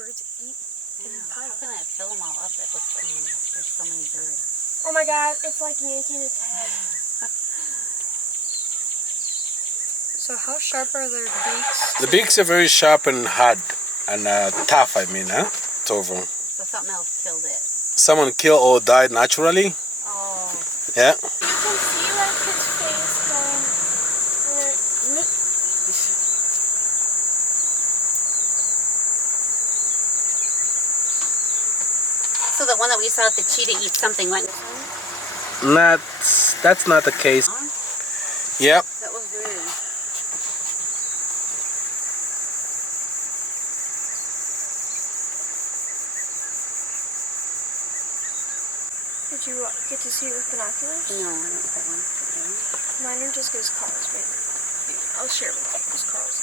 birds eat in the pile. How can I fill them all up? It looks like there's so many birds. Oh my god, it's like yanking its head. So how sharp are their beaks? The beaks are very sharp and hard and tough, I mean, huh? Tough. So something else killed it. Someone killed or died naturally? Oh. Yeah. You can see like his face going. So the one that we saw at the cheetah eat something went. That's not the case. Yep. That was weird. Did you get to see it with binoculars? No, I don't have one. Mine are just as Carl's, right? I'll share with you because Carl's.